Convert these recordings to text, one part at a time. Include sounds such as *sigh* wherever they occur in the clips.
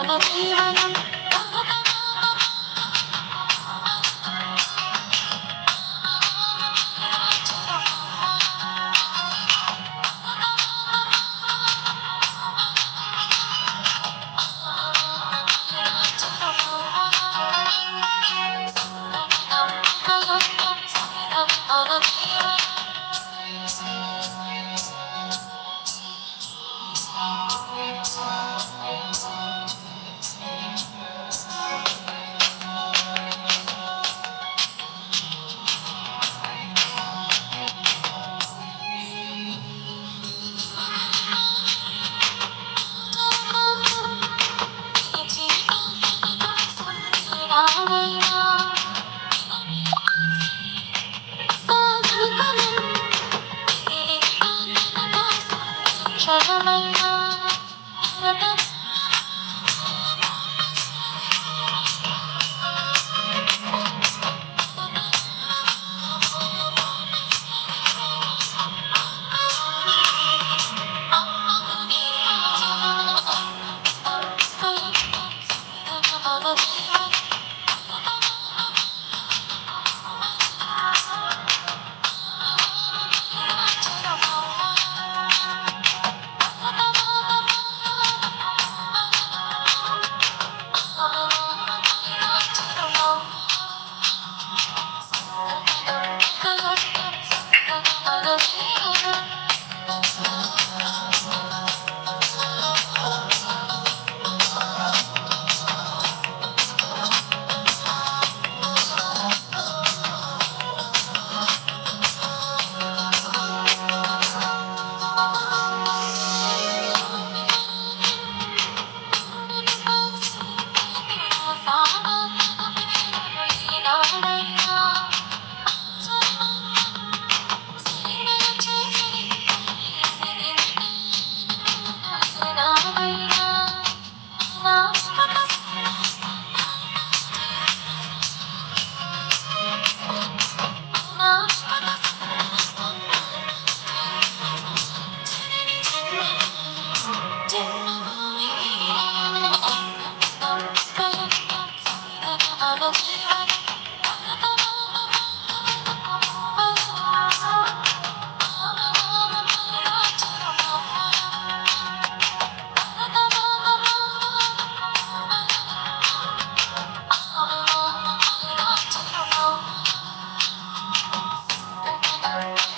Thank you. Traveling on,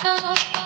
Oh. *laughs*